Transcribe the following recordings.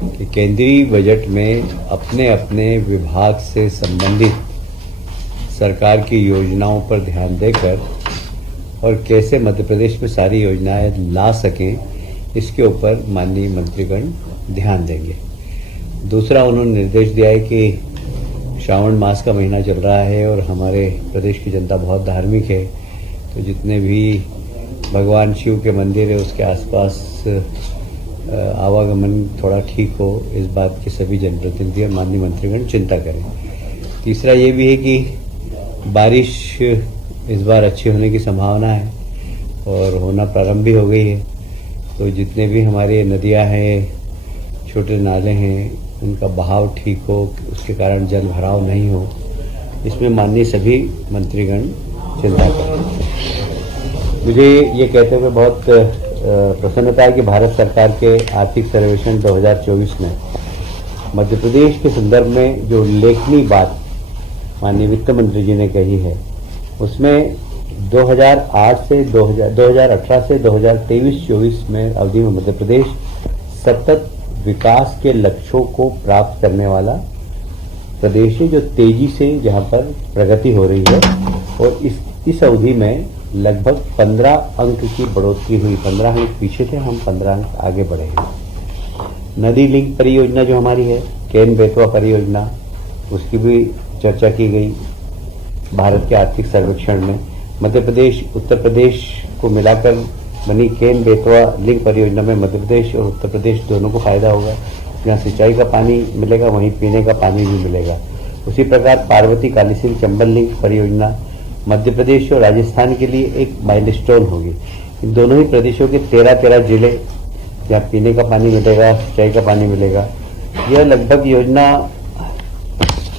कि केंद्रीय बजट में अपने अपने विभाग से संबंधित सरकार की योजनाओं पर ध्यान देकर और कैसे मध्य प्रदेश में सारी योजनाएं ला सकें, इसके ऊपर माननीय मंत्रीगण ध्यान देंगे। दूसरा, उन्होंने निर्देश दिया है कि श्रावण मास का महीना चल रहा है और हमारे प्रदेश की जनता बहुत धार्मिक है, तो जितने भी भगवान शिव के मंदिर है उसके आसपास आवागमन थोड़ा ठीक हो, इस बात की सभी जनप्रतिनिधि और माननीय मंत्रीगण चिंता करें। तीसरा ये भी है कि बारिश इस बार अच्छी होने की संभावना है और होना प्रारंभ भी हो गई है, तो जितने भी हमारे नदियां हैं, छोटे नाले हैं, उनका बहाव ठीक हो, उसके कारण जल भराव नहीं हो, इसमें माननीय सभी मंत्रीगण चिंता करें। मुझे ये कहते हुए बहुत प्रसन्नता है कि भारत सरकार के आर्थिक सर्वेक्षण 2024 में मध्य प्रदेश के संदर्भ में जो उल्लेखनीय बात माननीय वित्त मंत्री जी ने कही है, उसमें 2018 से 2023-24 में अवधि में मध्य प्रदेश सतत विकास के लक्ष्यों को प्राप्त करने वाला प्रदेश है, जो तेजी से जहां पर प्रगति हो रही है, और इस अवधि में लगभग 15 अंक की बढ़ोतरी हुई। 15 अंक पीछे थे, हम 15 अंक आगे बढ़े हैं। नदी लिंक परियोजना जो हमारी है, केन बेतवा परियोजना, उसकी भी चर्चा की गई। भारत के आर्थिक सर्वेक्षण में मध्य प्रदेश उत्तर प्रदेश को मिलाकर बनी केन बेतवा लिंक परियोजना में मध्य प्रदेश और उत्तर प्रदेश दोनों को फायदा होगा। जहाँ सिंचाई का पानी मिलेगा वहीं पीने का पानी भी मिलेगा। उसी प्रकार पार्वती कालीसिंध चंबल लिंक परियोजना मध्य प्रदेश और राजस्थान के लिए एक माइलस्टोन होगी। इन दोनों ही प्रदेशों के 13 जिले जहाँ पीने का पानी मिलेगा, सिंचाई का पानी मिलेगा। यह लगभग योजना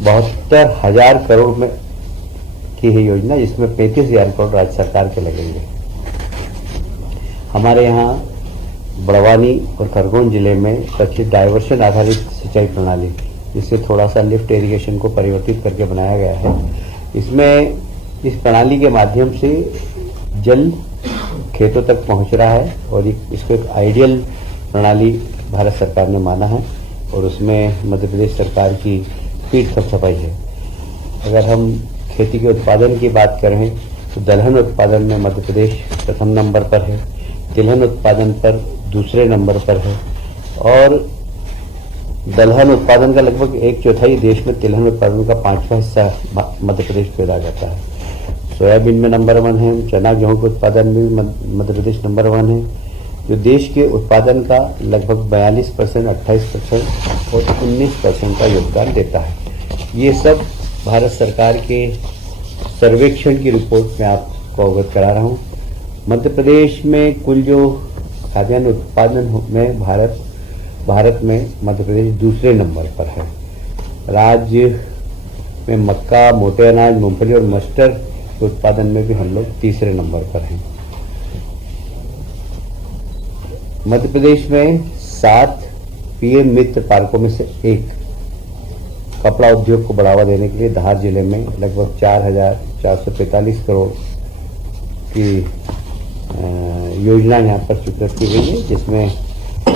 72,000 करोड़ में की है योजना, जिसमें 35,000 करोड़ राज्य सरकार के लगेंगे। हमारे यहाँ बड़वानी और खरगोन जिले में कथित डायवर्शन आधारित सिंचाई प्रणाली, जिससे थोड़ा सा लिफ्ट इरिगेशन को परिवर्तित करके बनाया गया है। इसमें इस प्रणाली के माध्यम से जल खेतों तक पहुंच रहा है और इसको एक आइडियल प्रणाली भारत सरकार ने माना है, और उसमें मध्य प्रदेश सरकार की पीठ पर छपाई है। अगर हम खेती के उत्पादन की बात करें तो दलहन उत्पादन में मध्य प्रदेश प्रथम नंबर पर है, तिलहन उत्पादन पर दूसरे नंबर पर है, और दलहन उत्पादन का लगभग 1/4 देश में, तिलहन उत्पादन का 5वां हिस्सा मध्य प्रदेश पैदा करता है। सोयाबीन में नंबर 1 है, चना गेहूं के उत्पादन में मध्य प्रदेश नंबर 1 है, जो देश के उत्पादन का लगभग 42%, 28% और 19% का योगदान देता है। ये सब भारत सरकार के सर्वेक्षण की रिपोर्ट में आपको अवगत करा रहा हूँ। मध्य प्रदेश में कुल जो खाद्यान्न उत्पादन में भारत में मध्य प्रदेश दूसरे नंबर पर है। राज्य में मक्का, मोटे अनाज, मूंगफली और मस्टर्ड के उत्पादन में भी हम लोग तीसरे नंबर पर हैं। मध्य प्रदेश में 7 पीएम मित्र पार्कों में से एक कपड़ा उद्योग को बढ़ावा देने के लिए धार जिले में लगभग 4,445 करोड़ की योजना यहाँ पर स्वीकृत की गई है, जिसमें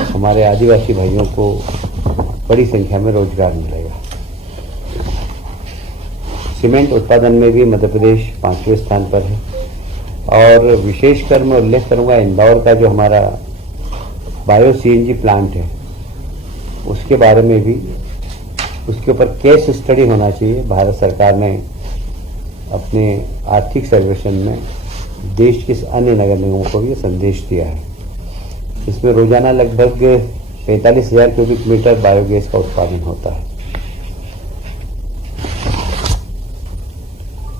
हमारे आदिवासी भाइयों को बड़ी संख्या में रोजगार मिलेगा। सीमेंट उत्पादन में भी मध्य प्रदेश 5वें स्थान पर है, और विशेषकर मैं उल्लेख करूंगा इंदौर का जो हमारा बायो सीएनजी प्लांट है, उसके बारे में भी, उसके ऊपर केस स्टडी होना चाहिए। भारत सरकार ने अपने आर्थिक सर्वेक्षण में देश के अन्य नगर निगमों को भी संदेश दिया है। इसमें रोजाना लगभग 45,000 क्यूबिक मीटर बायोगैस का उत्पादन होता है।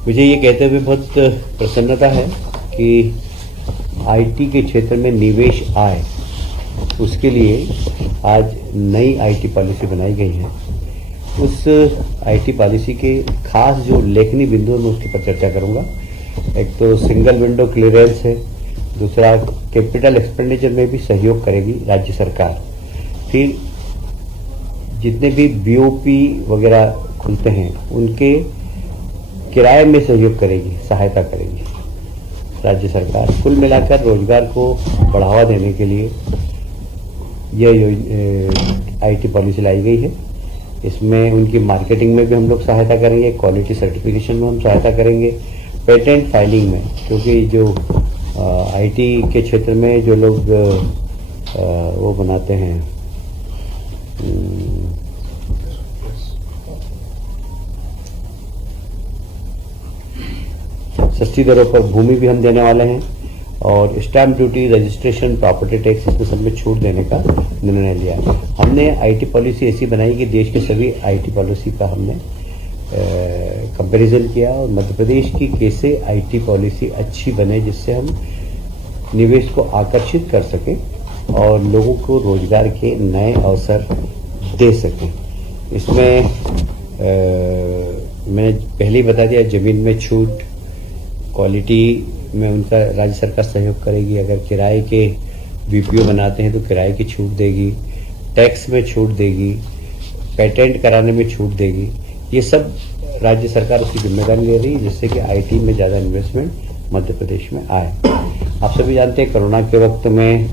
मुझे ये कहते हुए बहुत प्रसन्नता है कि आईटी के क्षेत्र में निवेश आए, उसके लिए आज नई आईटी पॉलिसी बनाई गई है। उस आईटी पॉलिसी के खास जो उल्लेखनीय बिंदु है मैं उसके पर चर्चा करूंगा। एक तो सिंगल विंडो क्लियरेंस है, दूसरा कैपिटल एक्सपेंडिचर में भी सहयोग करेगी राज्य सरकार। फिर जितने भी बीओपी वगैरह खुलते हैं उनके किराए में सहयोग करेगी, सहायता करेगी राज्य सरकार। कुल मिलाकर रोजगार को बढ़ावा देने के लिए यह आईटी पॉलिसी लाई गई है। इसमें उनकी मार्केटिंग में भी हम लोग सहायता करेंगे, क्वालिटी सर्टिफिकेशन में हम सहायता करेंगे, पेटेंट फाइलिंग में, क्योंकि जो आईटी के क्षेत्र में जो लोग वो बनाते हैं सस्ती दरों पर भूमि भी हम देने वाले हैं, और stamp duty, registration, property tax, इसमें सब में छूट देने का निर्णय लिया है। हमने आईटी पॉलिसी ऐसी बनाई कि देश के सभी आईटी पॉलिसी का हमने कंपैरिजन किया, और मध्य प्रदेश की कैसे आईटी पॉलिसी अच्छी बने जिससे हम निवेश को आकर्षित कर सकें और लोगों को रोजगार के नए अवसर दे सकें। इसमें मैंने पहले ही बता दिया, जमीन में छूट, क्वालिटी में उनका राज्य सरकार सहयोग करेगी, अगर किराए के बीपीओ बनाते हैं तो किराए की छूट देगी, टैक्स में छूट देगी, पेटेंट कराने में छूट देगी। ये सब राज्य सरकार उसकी जिम्मेदारी ले रही है जिससे कि आईटी में ज़्यादा इन्वेस्टमेंट मध्य प्रदेश में आए। आप सभी जानते हैं कोरोना के वक्त में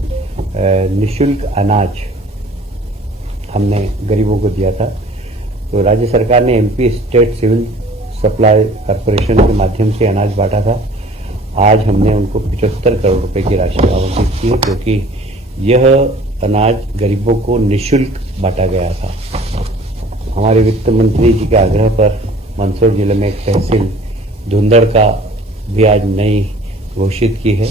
निःशुल्क अनाज हमने गरीबों को दिया था, तो राज्य सरकार ने MP state civil supply corporation के माध्यम से अनाज बांटा था। आज हमने उनको 75 करोड़ रुपए की राशि आवंटित की है, क्योंकि यह अनाज गरीबों को निःशुल्क बांटा गया था। हमारे वित्त मंत्री जी के आग्रह पर मंदसौर जिले में एक तहसील धुंधड़ का भी आज नई घोषित की है।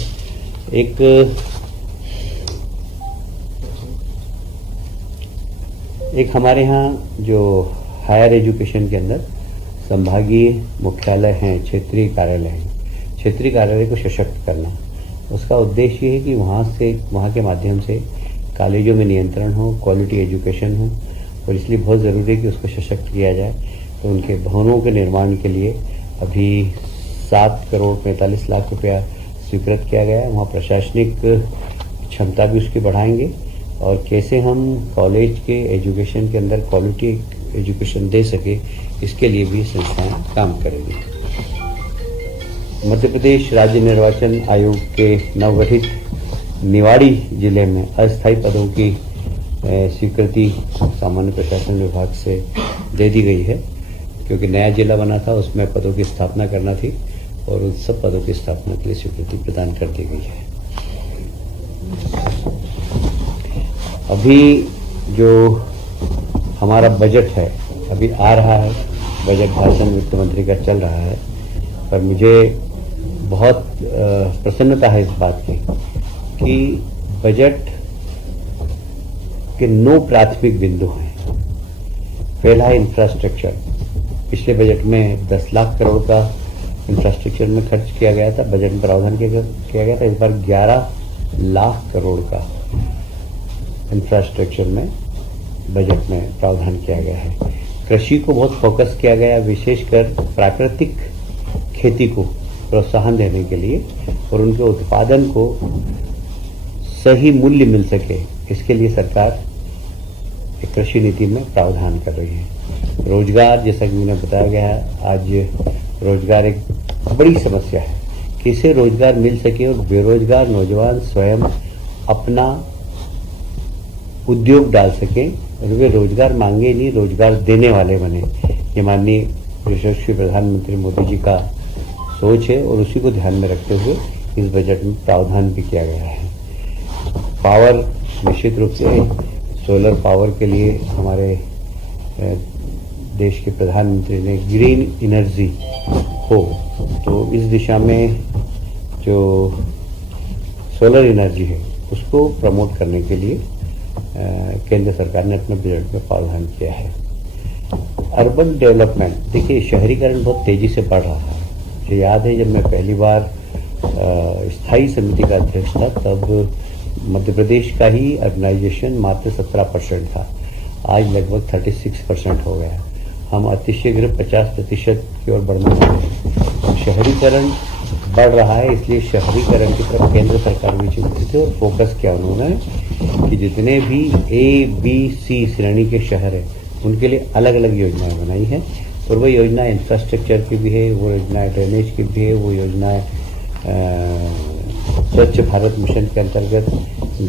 एक हमारे यहाँ जो हायर एजुकेशन के अंदर संभागीय मुख्यालय हैं, क्षेत्रीय कार्यालय हैं, क्षेत्रीय कार्यालय को सशक्त करना, उसका उद्देश्य ये है कि वहाँ के माध्यम से कॉलेजों में नियंत्रण हो, क्वालिटी एजुकेशन हो, और इसलिए बहुत ज़रूरी है कि उसको सशक्त किया जाए। तो उनके भवनों के निर्माण के लिए अभी 7 करोड़ 45 लाख रुपया स्वीकृत किया गया है। वहाँ प्रशासनिक क्षमता भी उसकी बढ़ाएंगे, और कैसे हम कॉलेज के एजुकेशन के अंदर क्वालिटी एजुकेशन दे सके, इसके लिए भी संस्थाएं काम करेंगी। मध्य प्रदेश राज्य निर्वाचन आयोग के नवगठित निवाड़ी जिले में अस्थायी पदों की स्वीकृति सामान्य प्रशासन विभाग से दे दी गई है, क्योंकि नया जिला बना था, उसमें पदों की स्थापना करना थी, और उन सब पदों की स्थापना के लिए स्वीकृति प्रदान कर दी गई है। अभी जो हमारा बजट है अभी आ रहा है, बजट भाषण वित्त मंत्री का चल रहा है, पर मुझे बहुत प्रसन्नता है इस बात की कि बजट के 9 प्राथमिक बिंदु हैं। पहला है इंफ्रास्ट्रक्चर। पिछले बजट में 10 लाख करोड़ का इंफ्रास्ट्रक्चर में खर्च किया गया था, बजट में प्रावधान किया गया था। इस बार 11 लाख करोड़ का इंफ्रास्ट्रक्चर में बजट में प्रावधान किया गया है। कृषि को बहुत फोकस किया गया, विशेषकर प्राकृतिक खेती को प्रोत्साहन देने के लिए, और उनके उत्पादन को सही मूल्य मिल सके, इसके लिए सरकार एक कृषि नीति में प्रावधान कर रही है। रोजगार, जैसा कि मैंने बताया गया है, आज रोजगार एक बड़ी समस्या है। कैसे रोजगार मिल सके और बेरोजगार नौजवान स्वयं अपना उद्योग डाल सके और वे रोजगार मांगे नहीं, रोजगार देने वाले बने। ये माननीय यशस्वी प्रधानमंत्री मोदी जी का सोच है, और उसी को ध्यान में रखते हुए इस बजट में प्रावधान भी किया गया है। पावर, निश्चित रूप से सोलर पावर के लिए हमारे देश के प्रधानमंत्री ने ग्रीन एनर्जी हो, तो इस दिशा में जो सोलर एनर्जी है उसको प्रमोट करने के लिए केंद्र सरकार ने अपने बजट में प्रावधान किया है। अर्बन डेवलपमेंट, देखिए शहरीकरण बहुत तेजी से बढ़ रहा है। मुझे याद है जब मैं पहली बार स्थायी समिति का अध्यक्ष था, तब मध्य प्रदेश का ही अर्बनाइजेशन मात्र 17% था, आज लगभग 36% हो गया। हम अतिशीघ्र 50% की ओर बढ़ना चाहते हैं। शहरीकरण बढ़ रहा है, इसलिए शहरीकरण की तरफ केंद्र सरकार भी चिंतित है और फोकस किया उन्होंने कि जितने भी ABC श्रेणी के शहर हैं उनके लिए अलग अलग योजनाएं बनाई हैं, और वो योजना इंफ्रास्ट्रक्चर की भी है, वो योजना ड्रेनेज की भी है, वो योजना स्वच्छ भारत मिशन के अंतर्गत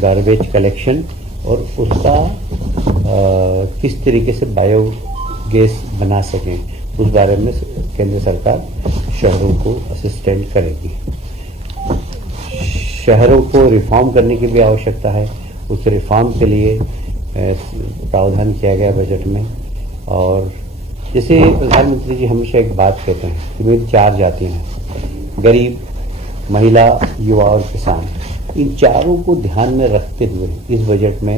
गार्बेज कलेक्शन और उसका किस तरीके से बायोगैस बना सकें, उस बारे में केंद्र सरकार शहरों को असिस्टेंट करेगी। शहरों को रिफॉर्म करने की भी आवश्यकता है। उस रिफॉर्म के लिए प्रावधान किया गया बजट में। और जैसे प्रधानमंत्री जी हमेशा एक बात कहते हैं कि मेरी 4 जातियां हैं, गरीब, महिला, युवा और किसान। इन चारों को ध्यान में रखते हुए इस बजट में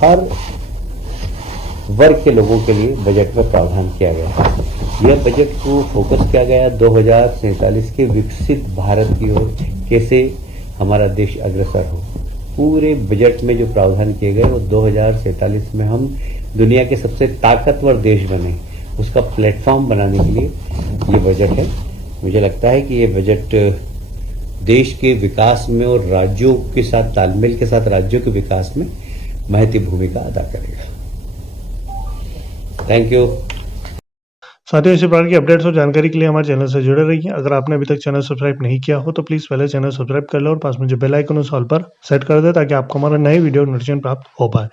हर वर्ग के लोगों के लिए बजट में प्रावधान किया गया है। यह बजट को फोकस किया गया 2047 के विकसित भारत की ओर, कैसे हमारा देश अग्रसर हो। पूरे बजट में जो प्रावधान किए गए वो 2047 में हम दुनिया के सबसे ताकतवर देश बने, उसका प्लेटफॉर्म बनाने के लिए ये बजट है। मुझे लगता है कि ये बजट देश के विकास में और राज्यों के साथ तालमेल के साथ राज्यों के विकास में महत्वपूर्ण भूमिका अदा करेगा। Thank you. साथियों, इसी प्रकार की अपडेट्स और जानकारी के लिए हमारे चैनल से जुड़े रहिए। अगर आपने अभी तक चैनल सब्सक्राइब नहीं किया हो तो प्लीज़ पहले चैनल सब्सक्राइब कर लो और पास में जो बेल आइकन उस ऑल पर सेट कर दे ताकि आपको हमारा नए वीडियो नोटिफिकेशन प्राप्त हो पाए।